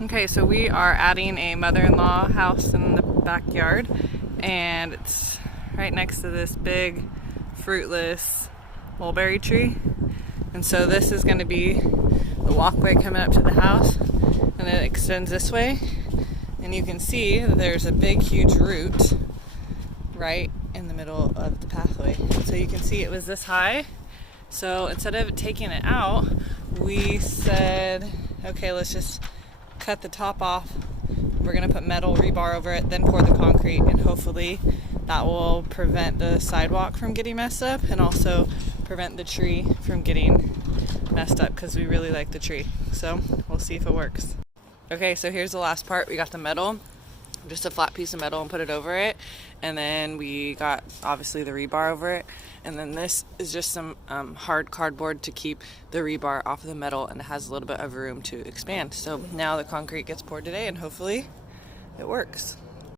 Okay, so we are adding a mother-in-law house in the backyard, and it's right next to this big fruitless mulberry tree. And so this is going to be the walkway coming up to the house, and it extends this way. And you can see there's a big, huge root right in the middle of the pathway. So you can see it was this high. So instead of taking it out, we said, okay, let's just cut the top off. We're going to put metal rebar over it, then pour the concrete, and hopefully that will prevent the sidewalk from getting messed up and also prevent the tree from getting messed up, because we really like the tree. So we'll see if it works. Okay, so here's the last part. We got the metal, just a flat piece of metal, and put it over it, and then we got obviously the rebar over it, and then this is just some hard cardboard to keep the rebar off of the metal, and it has a little bit of room to expand. So now the concrete gets poured today, and hopefully it works.